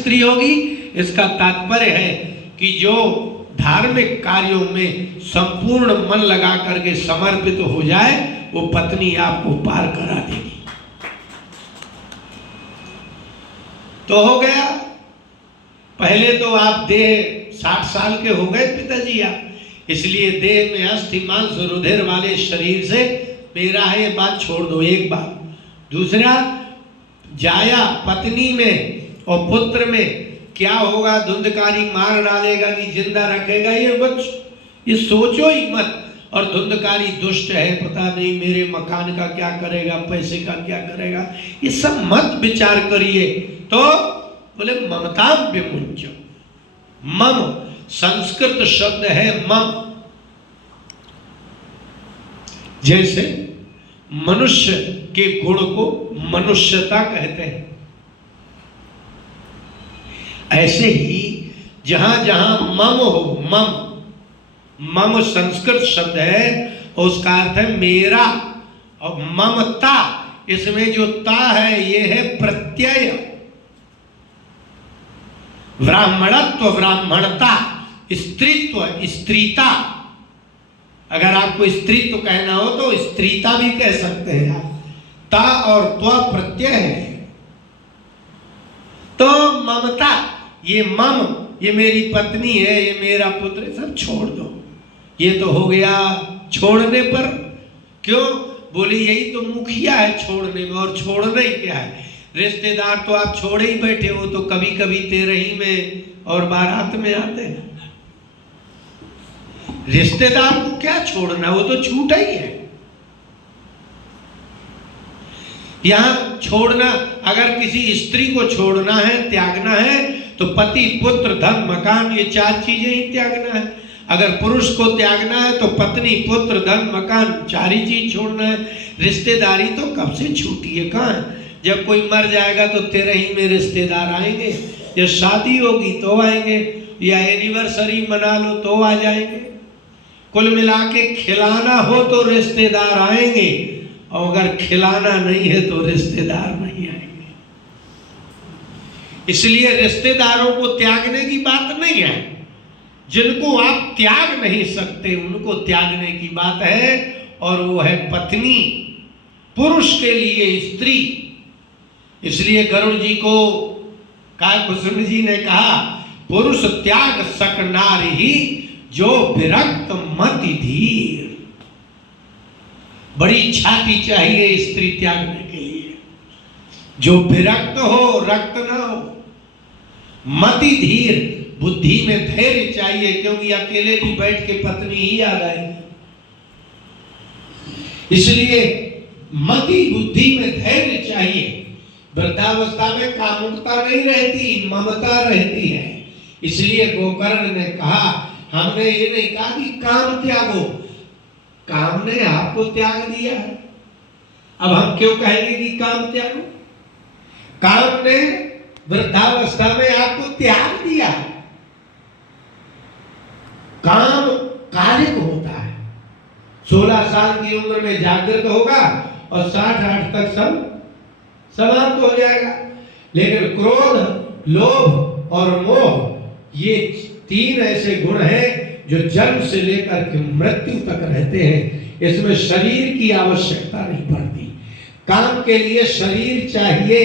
स्त्री होगी, इसका तात्पर्य है कि जो धार्मिक कार्यों में संपूर्ण मन लगा करके समर्पित हो जाए, वो पत्नी आपको पार करा देगी। तो हो गया, पहले तो आप देह 60 साल के हो गए पिताजी आप, इसलिए देह में अस्थि मांस रुधिर वाले शरीर से मेरा है ये बात छोड़ दो, एक बात। दूसरा, जाया पत्नी में और पुत्र में क्या होगा, धुंधकारी मार डालेगा कि जिंदा रखेगा, ये सोचो ही मत। और धुंधकारी दुष्ट है, पता नहीं मेरे मकान का क्या करेगा, पैसे का क्या करेगा, ये सब मत विचार करिए। तो बोले ममता विमुंच, मम संस्कृत शब्द है मम, जैसे मनुष्य के गुण को मनुष्यता कहते हैं, ऐसे ही जहां जहां मम हो, मम संस्कृत शब्द है, उसका अर्थ है मेरा, और ममता, इसमें जो ता है ये है प्रत्यय, ब्राह्मणत्व ब्राह्मणता, स्त्रीत्व स्त्रीता, अगर आपको स्त्रीत्व कहना हो तो स्त्रीता भी कह सकते हैं आप, ता और त्व प्रत्यय है। तो ममता, ये मम, ये मेरी पत्नी है, ये मेरा पुत्र, सब छोड़ दो। ये तो हो गया छोड़ने पर। क्यों? बोली यही तो मुखिया है छोड़ने में, और छोड़ना ही क्या है, रिश्तेदार तो आप छोड़े ही बैठे हो, तो कभी कभी तेरही में और बारात में आते हैं। रिश्तेदार को क्या छोड़ना, वो तो छूटा ही है। यहां छोड़ना, अगर किसी स्त्री को छोड़ना है, त्यागना है, तो पति पुत्र धन मकान, ये 4 चीजें ही त्यागना है। अगर पुरुष को त्यागना है तो पत्नी पुत्र धन मकान, 4 ही चीज छोड़ना है। रिश्तेदारी तो कब से छूटी है, कहाँ है? जब कोई मर जाएगा तो तेरही में रिश्तेदार आएंगे, या शादी होगी तो आएंगे, या एनिवर्सरी मना लो तो आ जाएंगे। कुल मिला के खिलाना हो तो रिश्तेदार आएंगे, और अगर खिलाना नहीं है तो रिश्तेदार नहीं आएंगे। इसलिए रिश्तेदारों को त्यागने की बात नहीं है, जिनको आप त्याग नहीं सकते उनको त्यागने की बात है, और वो है पत्नी, पुरुष के लिए स्त्री। इसलिए गरुड़ जी को काकुसुम जी ने कहा, पुरुष त्याग सक नारी जो विरक्त मति धीर। बड़ी छाती चाहिए स्त्री त्यागने के लिए, जो विरक्त हो, रक्त न हो, मति धीर, बुद्धि में धैर्य चाहिए, क्योंकि अकेले भी बैठ के पत्नी ही याद आएगी। इसलिए मति बुद्धि में धैर्य चाहिए। वृद्धावस्था में कामुकता नहीं रहती, ममता रहती है। इसलिए गोकर्ण ने कहा, हमने ये नहीं कहा कि काम त्यागो, काम ने आपको त्याग दिया है। अब हम क्यों कहेंगे कि काम त्यागो? काम ने वृद्धावस्था में आपको त्याग दिया है। काम कालिक होता है, 16 साल की उम्र में जागृत होगा और 60-8 तक सब समाप्त हो जाएगा। लेकिन क्रोध, लोभ और मोह, ये 3 ऐसे गुण हैं जो जन्म से लेकर के मृत्यु तक रहते हैं। इसमें शरीर की आवश्यकता नहीं पड़ती। काम के लिए शरीर चाहिए,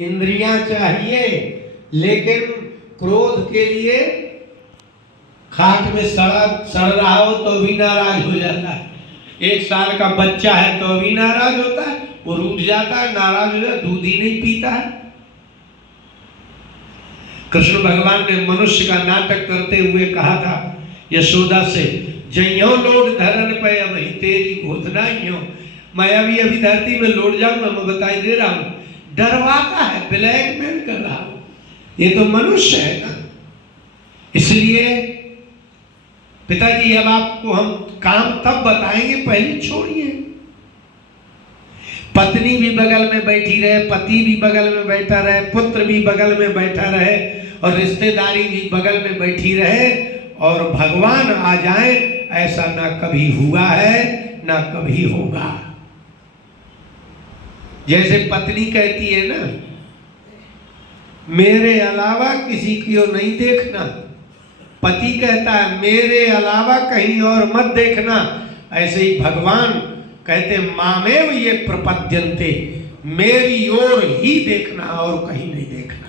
इंद्रियां चाहिए, लेकिन क्रोध के लिए खाट में सड़ रहा हो तो भी नाराज हो जाता है। 1 साल का बच्चा है तो भी नाराज होता है, वो रूठ जाता है, नाराज हो जाता है, दूध ही नहीं पीता है। कृष्ण भगवान ने मनुष्य का नाटक करते हुए कहा था यशोदा से, जइयो लोड धरन पे अब ही तेरी गोदना यूं, मैं अभी धरती में लौट जाऊंगा, मैं बताई दे रहा हूं। डरवाता है, ब्लैकमेल कर रहा हूं, ये तो मनुष्य है ना। इसलिए पिताजी अब आपको हम काम तब बताएंगे, पहले छोड़िए। पत्नी भी बगल में बैठी रहे, पति भी बगल में बैठा रहे, पुत्र भी बगल में बैठा रहे, और रिश्तेदारी भी बगल में बैठी रहे, और भगवान आ जाए, ऐसा ना कभी हुआ है ना कभी होगा। जैसे पत्नी कहती है ना, मेरे अलावा किसी की ओर नहीं देखना। पति कहता है मेरे अलावा कहीं और मत देखना। ऐसे ही भगवान कहते मामेव ये प्रपद्यन्ते, मेरी ओर ही देखना और कहीं नहीं देखना।